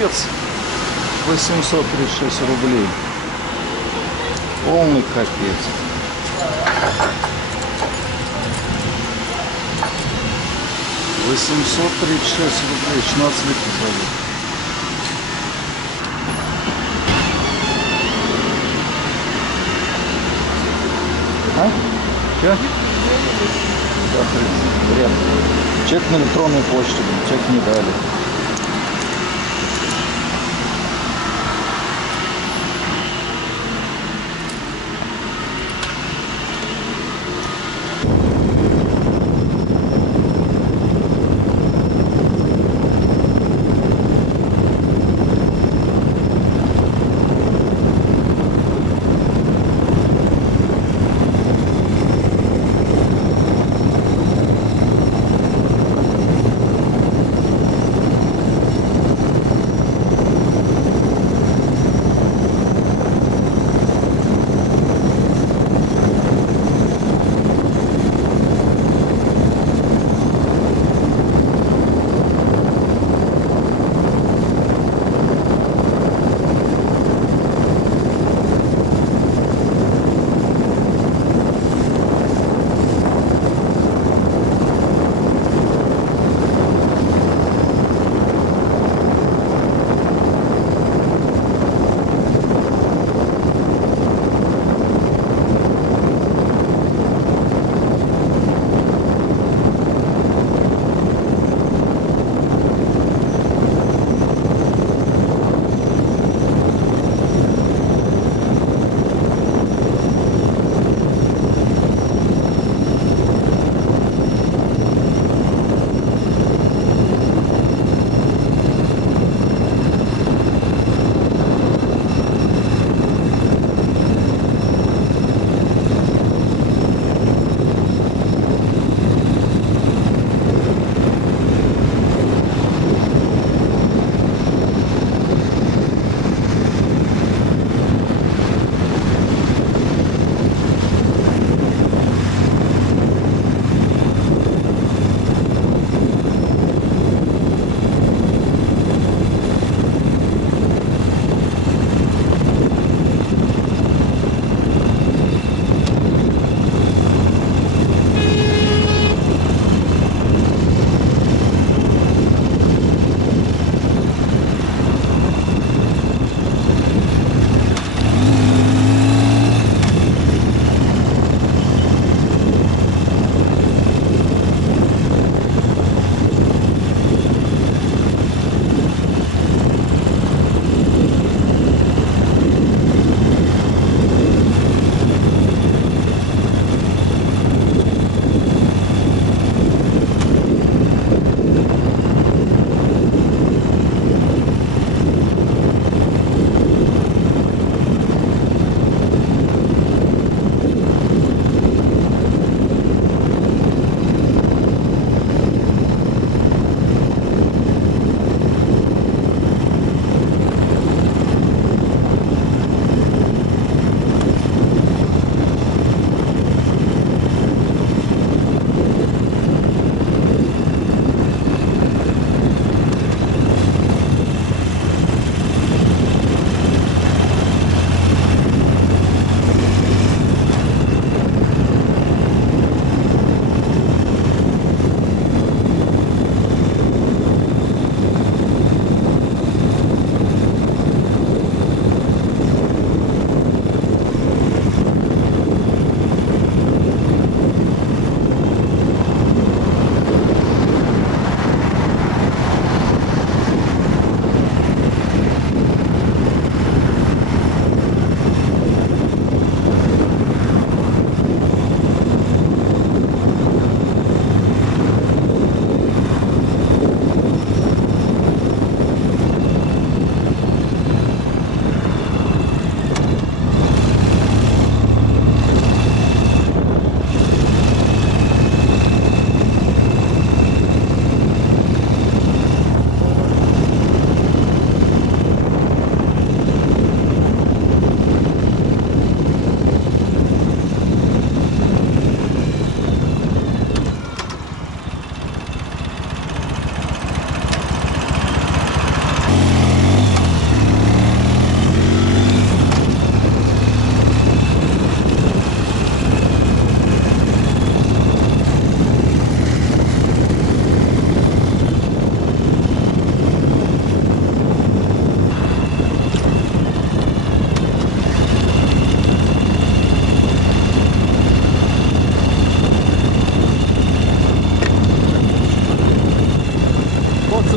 капец. 836 рублей. Полный капец. $836 рублей, 16 литров зовут. А? Че? Да, бред. Чек на электронной почте, чек не дали.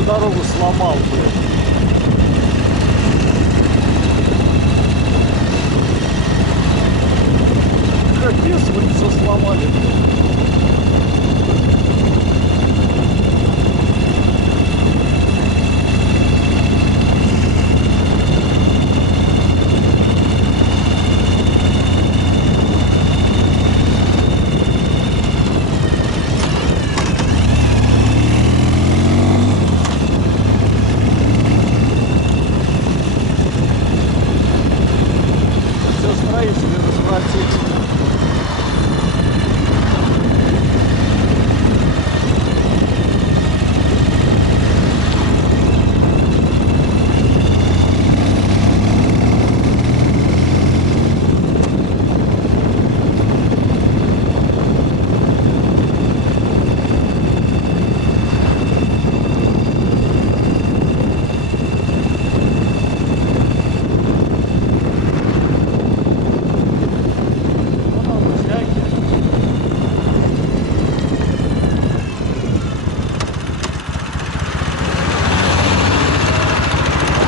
дорогу сломал, блядь. Капец, вы все сломали. Все строители развратить.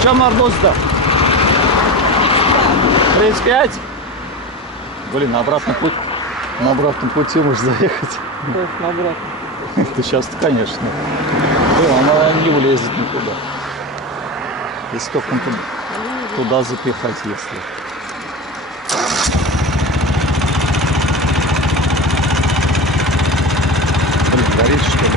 Чем мордос-то? 35? Блин, на обратный путь. На обратном пути можешь заехать. На обратно. Ты сейчас, конечно. Блин, она не влезет никуда. Если только туда запихать, если. Блин, горит что ли?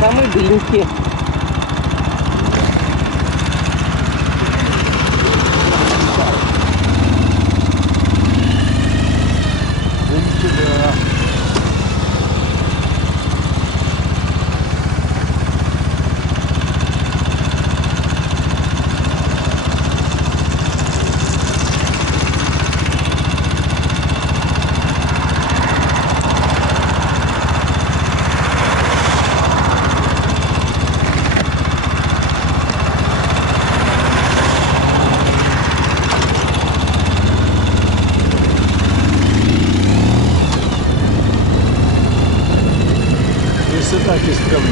Самые беленькие. Если так и стрёмно.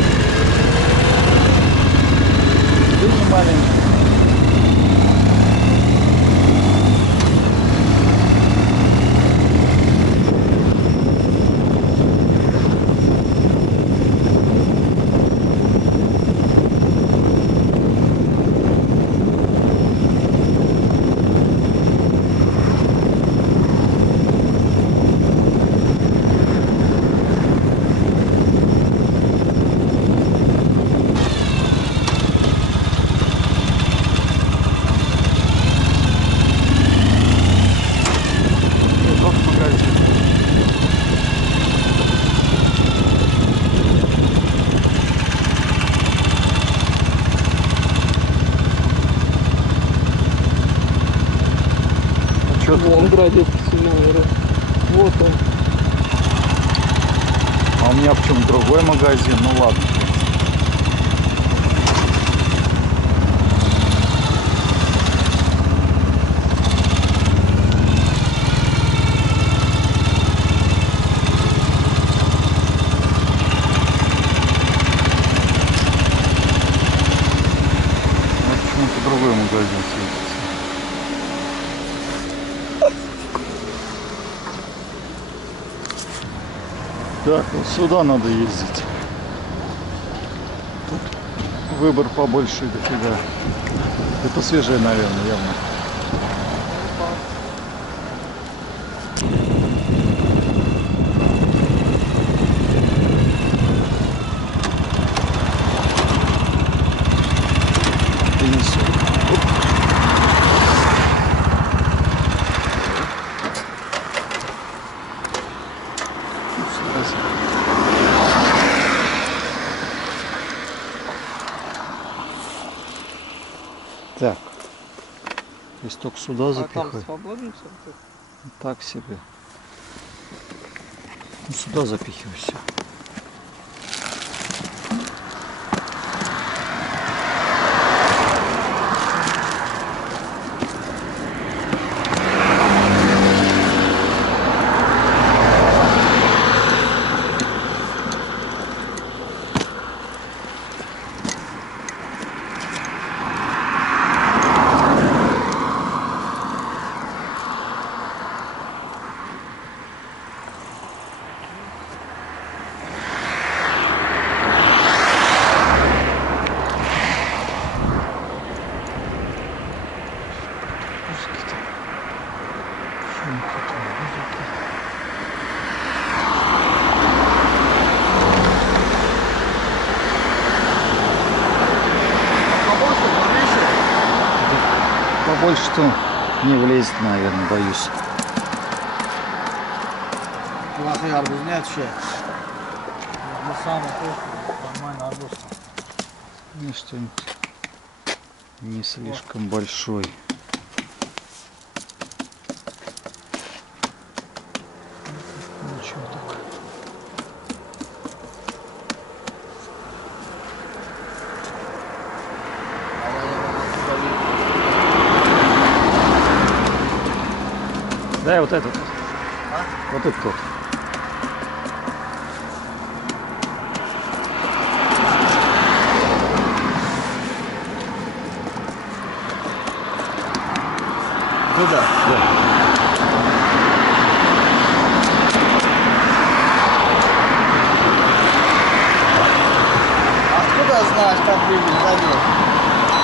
Ты не маленький. Ленинграде сувениры. Вот он. А у меня почему другой магазин? Ну ладно. Почему-то другой магазин светится. Так, вот сюда надо ездить. Тут выбор побольше дофига. Это свежее, наверное, явно. Принесу. Так, если только сюда А запихать, там свободно все? так себе. Ну, сюда запихивай все. Побольше-то не влезет, наверное, боюсь. Плохой арбуз нет вообще. Ну самый вкусный, нормально арбуз. Ну, что-нибудь не слишком большой. Ничего так. Дай вот этот. Вот этот вот. Туда. Откуда знаешь, как выглядит задел?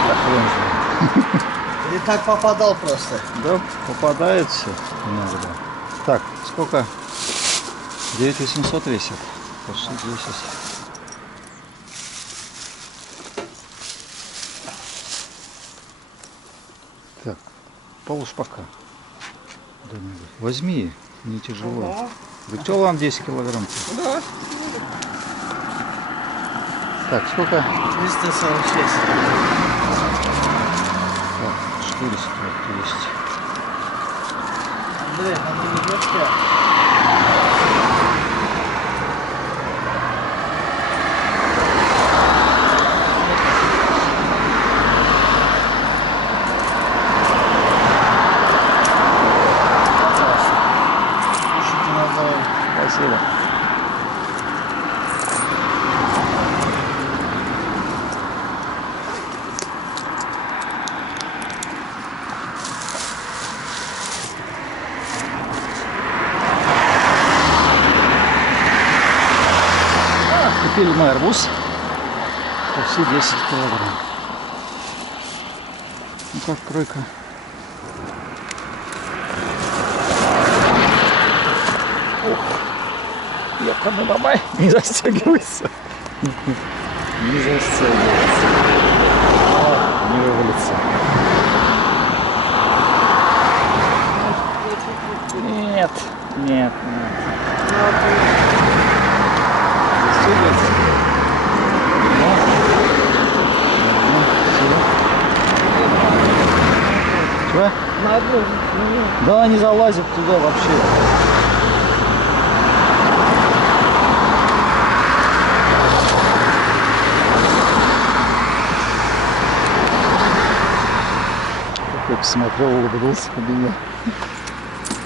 Да хрен знает. Или так попадал просто? Да, попадает все иногда. Так, сколько? 9800 весит. Почти 10. Так, полушпака. Возьми, не тяжело. Ага. Да что вам 10 килограмм? Да. Так, сколько? 346. Так, 400 есть. Андрей, надо не вообще. Спасибо. Купили мы арбуз. Почти 10 килограмм. Ну как кройка. Як оно давай, не застегивайся. Не застегивайся. Не вывалится. Нет, нет, нет. Застегивается. Чего? На одну. Да она не залазит туда вообще. Такой посмотрел, улыбнулся на меня.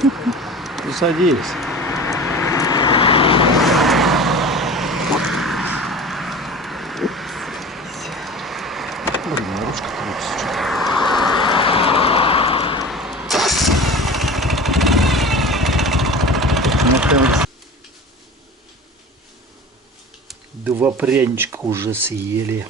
Ну садись. Блин, ручка крутится что-то. Два пряничка уже съели.